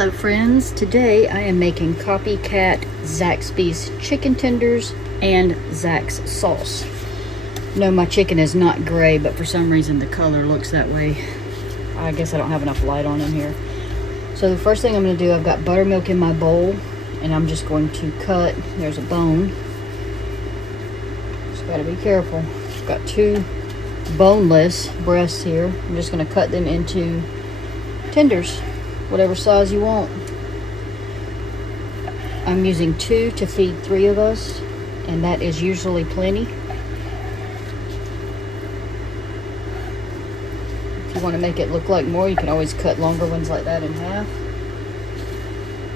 Hello friends, today I am making copycat Zaxby's chicken tenders and Zax sauce. No, my chicken is not gray, but for some reason the color looks that way. I guess I don't have enough light on in here. So the first thing I'm going to do, I've got buttermilk in my bowl, and I'm just going to cut. There's a bone. Just got to be careful. I've got two boneless breasts here. I'm just going to cut them into tenders, whatever size you want. I'm using 2 to feed 3 of us, and that is usually plenty. If you want to make it look like more, you can always cut longer ones like that in half.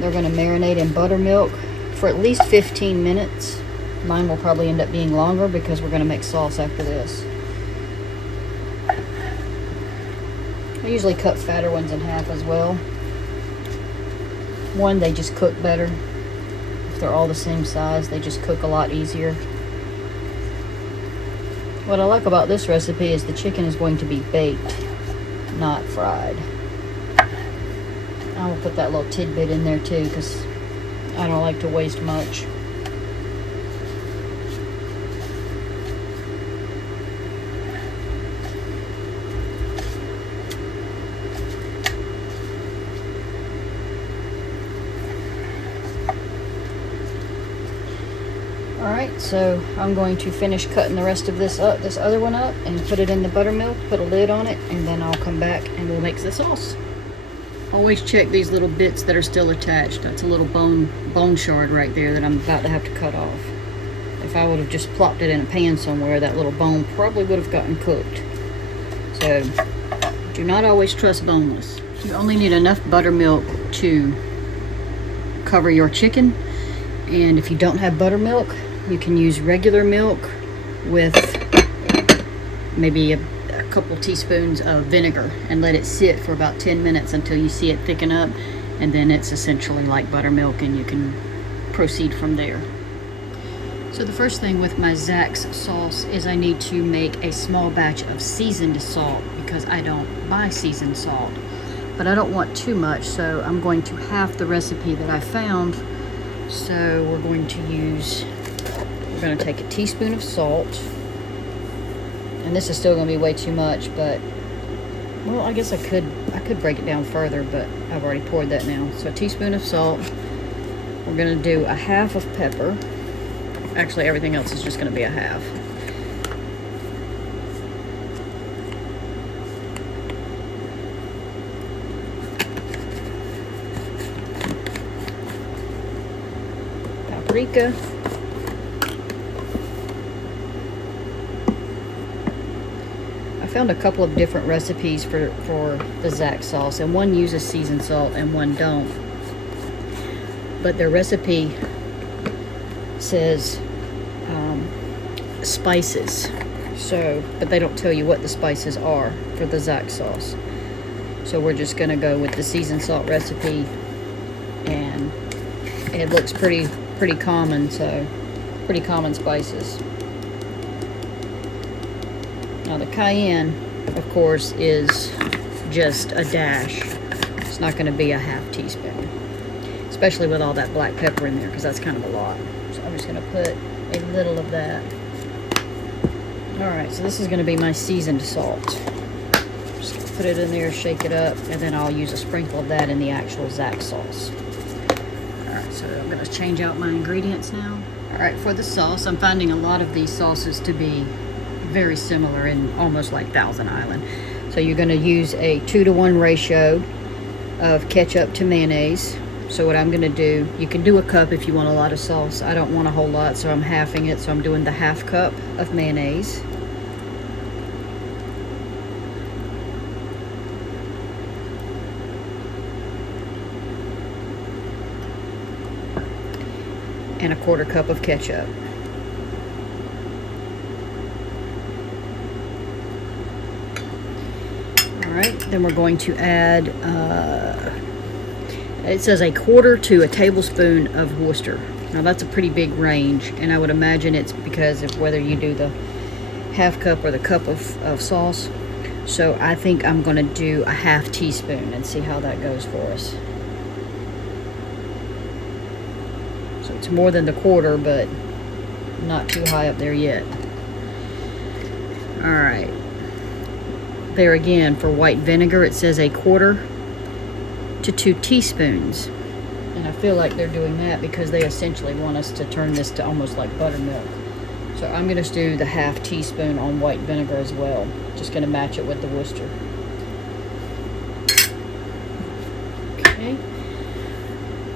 They're going to marinate in buttermilk for at least 15 minutes. Mine will probably end up being longer because we're going to make sauce after this. I usually cut fatter ones in half as well. One, they just cook better. If they're all the same size, they just cook a lot easier. What I like about this recipe is the chicken is going to be baked, not fried. I will put that little tidbit in there too because I don't like to waste much. Alright, so I'm going to finish cutting the rest of this up, this other one up, and put it in the buttermilk, put a lid on it, and then I'll come back and we'll make the sauce. Always check these little bits that are still attached. That's a little bone shard right there that I'm about to have to cut off. If I would have just plopped it in a pan somewhere, that little bone probably would have gotten cooked. So, do not always trust boneless. You only need enough buttermilk to cover your chicken, and if you don't have buttermilk, you can use regular milk with maybe a couple teaspoons of vinegar and let it sit for about 10 minutes until you see it thicken up, and then it's essentially like buttermilk and you can proceed from there. So the first thing with my Zax sauce is I need to make a small batch of seasoned salt because I don't buy seasoned salt, but I don't want too much, so I'm going to half the recipe that I found. So we're going to take a teaspoon of salt, and this is still going to be way too much, but well, I guess I could break it down further, but I've already poured that now. So a teaspoon of salt. We're going to do a half of pepper. Actually, everything else is just going to be a half. Paprika. I found a couple of different recipes for the Zax sauce, and one uses seasoned salt and one don't. But their recipe says spices, but they don't tell you what the spices are for the Zax sauce. So we're just gonna go with the seasoned salt recipe, and it looks pretty common, so pretty common spices. Now the cayenne, of course, is just a dash. It's not going to be a half teaspoon, especially with all that black pepper in there, because that's kind of a lot. So I'm just going to put a little of that. Alright, so this is going to be my seasoned salt. Just gonna put it in there, shake it up, and then I'll use a sprinkle of that in the actual Zax sauce. Alright, so I'm going to change out my ingredients now. Alright, for the sauce, I'm finding a lot of these sauces to be very similar in almost like Thousand Island. So you're going to use a 2-to-1 ratio of ketchup to mayonnaise. So what I'm going to do, you can do a cup if you want a lot of sauce. I don't want a whole lot, so I'm halving it. So I'm doing the half cup of mayonnaise. And a 1/4 cup of ketchup. Alright, then we're going to add, it says 1/4 to a tablespoon of Worcester. Now that's a pretty big range, and I would imagine it's because of whether you do the half cup or the cup of sauce. So I think I'm going to do a half teaspoon and see how that goes for us. It's more than the quarter, but not too high up there yet. All right. There again, for white vinegar, it says 1/4 to 2 teaspoons. And I feel like they're doing that because they essentially want us to turn this to almost like buttermilk. So I'm going to do the 1/2 teaspoon on white vinegar as well. Just going to match it with the Worcester. Okay.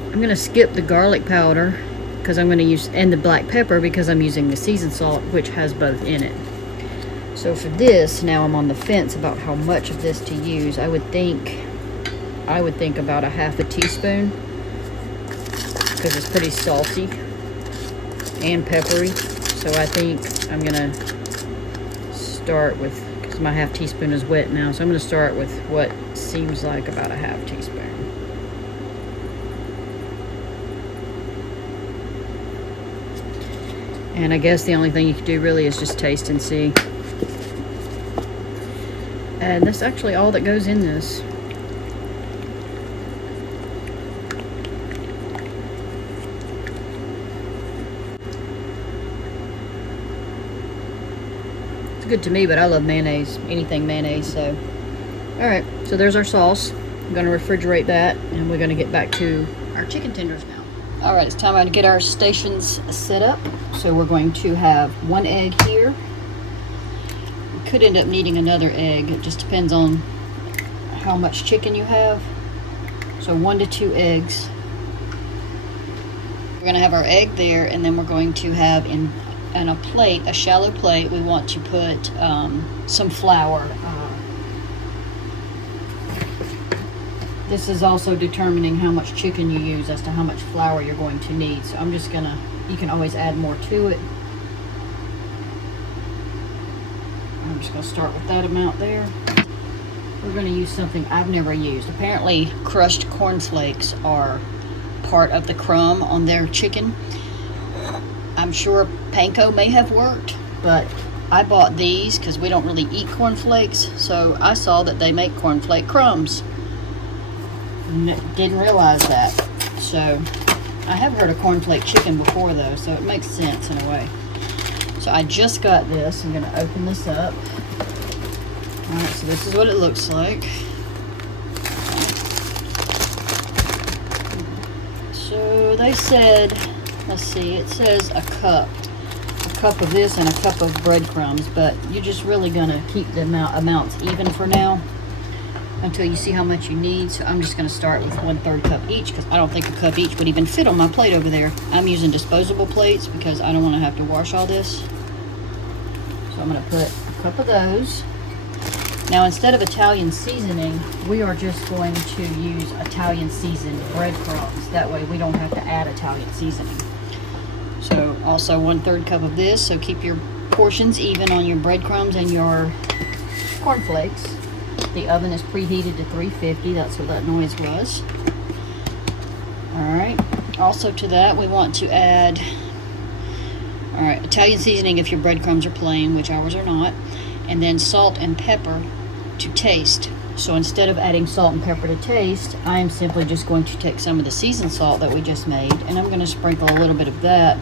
I'm going to skip the garlic powder because I'm going to use, and the black pepper because I'm using the seasoned salt, which has both in it. So for this, now I'm on the fence about how much of this to use. I would think about a 1/2 teaspoon because it's pretty salty and peppery. So I think I'm gonna start with, because my 1/2 teaspoon is wet now, so I'm gonna start with what seems like about a 1/2 teaspoon. And I guess the only thing you can do really is just taste and see. And that's actually all that goes in this. It's good to me, but I love mayonnaise, anything mayonnaise, so. All right, so there's our sauce. I'm gonna refrigerate that, and we're gonna get back to our chicken tenders now. All right, it's time to get our stations set up. So we're going to have 1 egg here. We could end up needing another egg. It just depends on how much chicken you have. So 1 to 2 eggs. We're gonna have our egg there, and then we're going to have in a plate, a shallow plate, we want to put some flour. This is also determining how much chicken you use as to how much flour you're going to need. So I'm just gonna, you can always add more to it. I'm just gonna start with that amount there. We're gonna use something I've never used. Apparently crushed cornflakes are part of the crumb on their chicken. I'm sure panko may have worked, but I bought these because we don't really eat cornflakes. So I saw that they make cornflake crumbs. Didn't realize that. So I have heard of cornflake chicken before though, so it makes sense in a way. So I just got this. I'm gonna open this up. All right, so this is what it looks like. So they said, let's see, it says a cup of this and a cup of breadcrumbs, but you're just really gonna keep the amounts even for now until you see how much you need. So I'm just gonna start with 1/3 cup each because I don't think a cup each would even fit on my plate over there. I'm using disposable plates because I don't want to have to wash all this. So I'm gonna put a cup of those. Now instead of Italian seasoning, we are just going to use Italian seasoned breadcrumbs. That way we don't have to add Italian seasoning. So also 1/3 cup of this, so keep your portions even on your breadcrumbs and your cornflakes. The oven is preheated to 350, that's what that noise was. Alright, also to that we want to add, alright, Italian seasoning if your breadcrumbs are plain, which ours are not, and then salt and pepper to taste. So instead of adding salt and pepper to taste, I am simply just going to take some of the seasoned salt that we just made, and I'm going to sprinkle a little bit of that.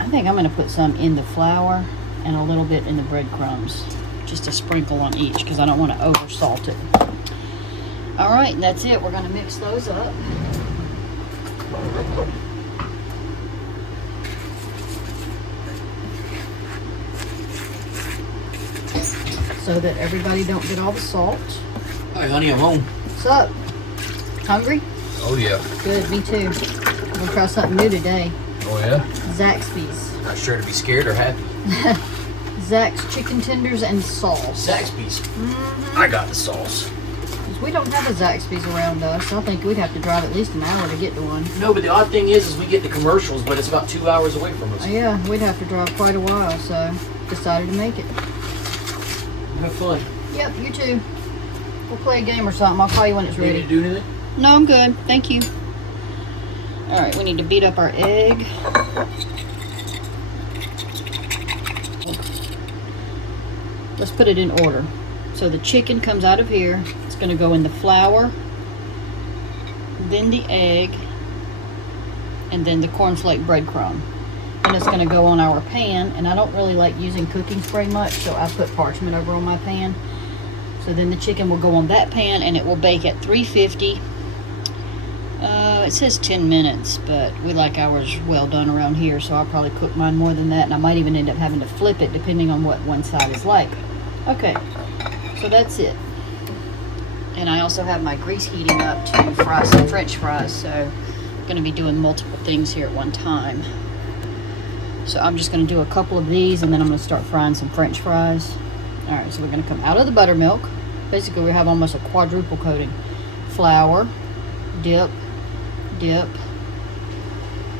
I think I'm going to put some in the flour and a little bit in the breadcrumbs. Just a sprinkle on each because I don't want to over salt it. Alright, and that's it. We're going to mix those up. So that everybody don't get all the salt. Hi honey, I'm home. What's up? Hungry? Oh yeah. Good, me too. I'm going to try something new today. Oh yeah? Zaxby's. Not sure to be scared or happy. Zax chicken tenders and sauce. Zaxby's. I got the sauce. Because we don't have a Zaxby's around us. I think we'd have to drive at least an hour to get to one. No, but the odd thing is we get the commercials, but it's about 2 hours away from us. Yeah, we'd have to drive quite a while, so decided to make it. Have fun. Yep, you too. We'll play a game or something. I'll call you when it's ready. Need to do anything? No, I'm good. Thank you. Alright, we need to beat up our egg. Let's put it in order. So the chicken comes out of here. It's going to go in the flour, then the egg, and then the cornflake breadcrumb. And it's going to go on our pan, and I don't really like using cooking spray much, so I put parchment over on my pan. So then the chicken will go on that pan, and it will bake at 350. It says 10 minutes, but we like ours well done around here, so I'll probably cook mine more than that, and I might even end up having to flip it depending on what one side is like. Okay, so that's it. And I also have my grease heating up to fry some French fries, so I'm going to be doing multiple things here at one time. So I'm just going to do a couple of these, and then I'm going to start frying some French fries. Alright, so we're going to come out of the buttermilk. Basically, we have almost a quadruple coating. Flour, dip, dip,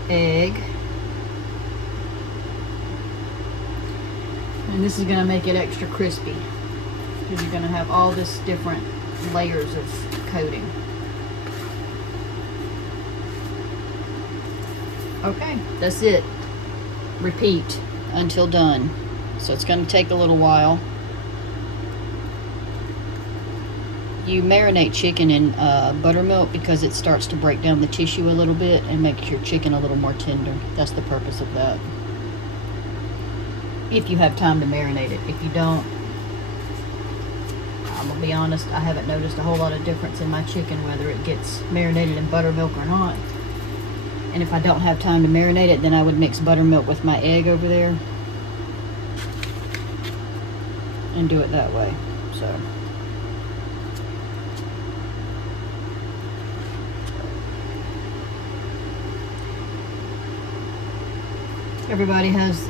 egg. And this is going to make it extra crispy, because you're going to have all this different layers of coating. Okay, that's it. Repeat until done. So it's going to take a little while. You marinate chicken in buttermilk because it starts to break down the tissue a little bit and makes your chicken a little more tender. That's the purpose of that. If you have time to marinate it. If you don't, I'm going to be honest, I haven't noticed a whole lot of difference in my chicken whether it gets marinated in buttermilk or not. And if I don't have time to marinate it, then I would mix buttermilk with my egg over there and do it that way. So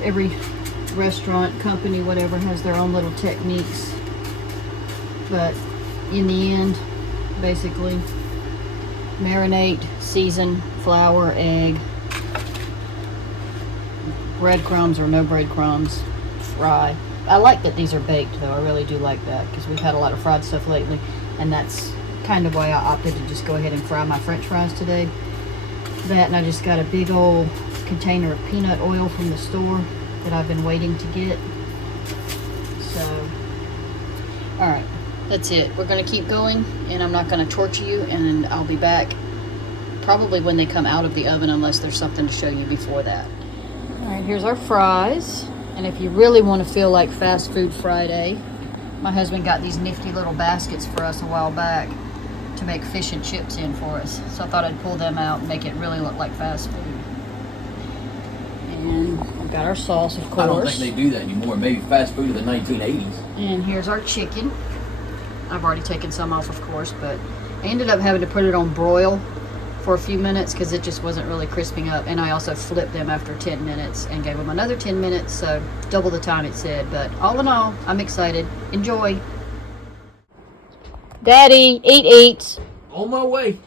every restaurant, company, whatever, has their own little techniques. But in the end, basically, marinate, season, flour, egg, breadcrumbs or no breadcrumbs, fry. I like that these are baked, though. I really do like that, because we've had a lot of fried stuff lately, and that's kind of why I opted to just go ahead and fry my French fries today. That, and I just got a big old container of peanut oil from the store that I've been waiting to get. So, alright, that's it. We're going to keep going, and I'm not going to torture you, and I'll be back probably when they come out of the oven, unless there's something to show you before that. Alright, here's our fries. And if you really want to feel like fast food Friday, my husband got these nifty little baskets for us a while back to make fish and chips in for us. So I thought I'd pull them out and make it really look like fast food. And we've got our sauce, of course. I don't think they do that anymore. Maybe fast food of the 1980s. And here's our chicken. I've already taken some off, of course, but I ended up having to put it on broil for a few minutes because it just wasn't really crisping up. And I also flipped them after 10 minutes and gave them another 10 minutes, so double the time it said. But all in all, I'm excited. Enjoy. Daddy, eat. On my way.